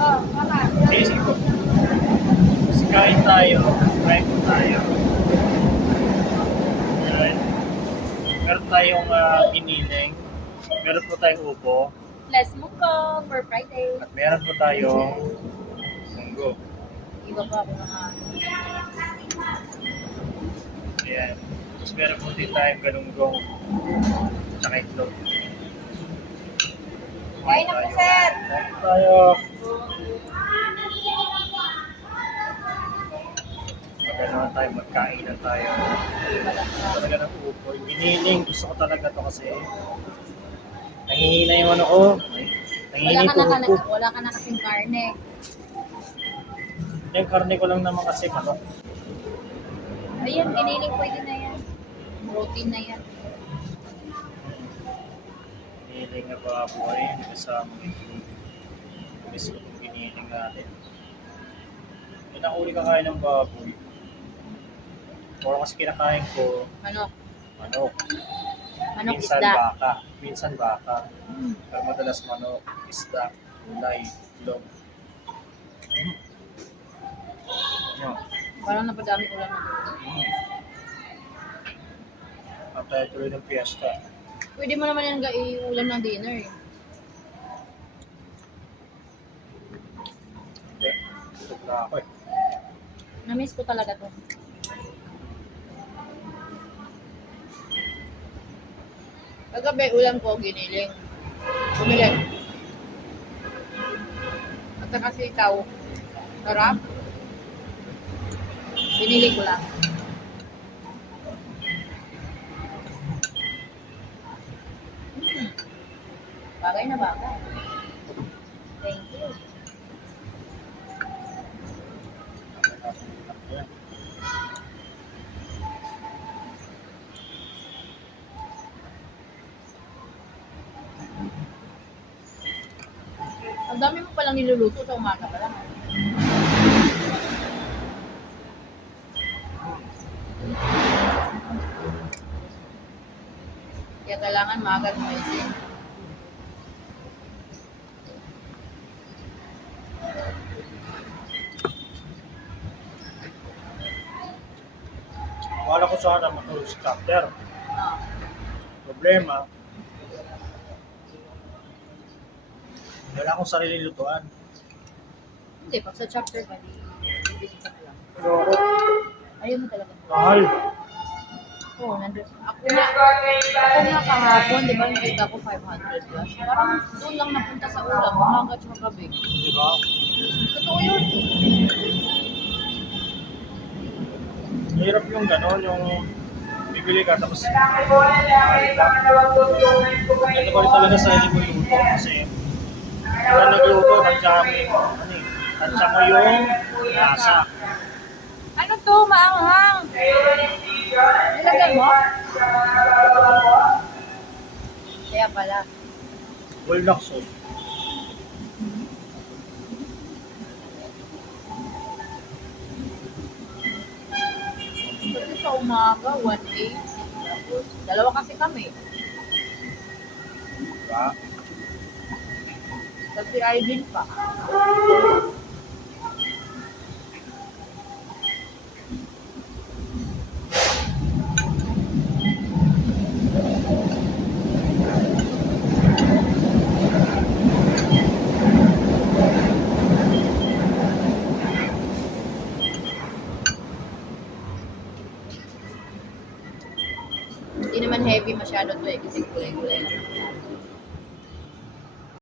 Sige, sige po. Kasi kain tayo. Kain po tayo. Ayan. Meron tayong giniling. Meron po tayong upo. Less munggo for Friday. At meron po tayong munggo. Iba pa ako mga... Ayan. Tapos meron po din tayong galunggong. Tsaka itlog. Kain na po, sir! Kain tayo. Magano'n tayo, magkain na tayo. Talaga ng upo. Yung giniling, gusto ko talaga to kasi nangihina yung ano ko. Nangihina yung tuhod ko. Wala ka na kasing karne. Yung karne ko lang naman kasi manok. Ayan, giniling pwede na yan. Protein na yan. Giniling na baboy. Kasama itlog. Miss ko itong giniling natin. Yung nakuli kakain ng baboy. Or kasi kinakain ko Manok. manok. Manok, Minsan isda. baka. Minsan baka. Mm. Pero madalas manok, isda, gulay, itlog. Ano? Parang napadami ulam na. Ang tayo tuloy ng piyesta. Pwede mo naman yung ulam ng dinner eh. Hindi. Tutog na ako eh. Na-miss ko talaga to. Kagabi, ulam ko, giniling. Bumilit. At saka sitaw. Sarap. Binili ko lang. Bagay na bagay. Thank you. Ang dami mo palang niluluto sa umaga pa lang. Kaya kailangan maaga gumising. Wala ko sana matulog si chapter. Ah. Problema, wala akong sariling lutuan. Hindi, pag sa chapter pa, bibili ka na lang. Pero ako, Ayaw mo talaga. mahal. Oo, nandun. Ako nga kahapon, di ba, nakita ko 500 plus. Parang doon lang napunta sa ulam, umaga at gabi. Di ba? Totoo yun. Hirap yung gano'n, yung bibili ka tapos ito ba rin talaga sa mo luto kasi kung nagluto, tansya mo yung ano eh, tansya mo yung lasa. Ano to, maanghang? Nilagyan mo? Kaya pala. Bulldog sauce. Kasi sa umaga, 1.8. Tapos, dalawa kasi kami. Diba? Tapos si Irene pa. Hindi naman heavy masyado to eh, kasi kulay-kulay lang.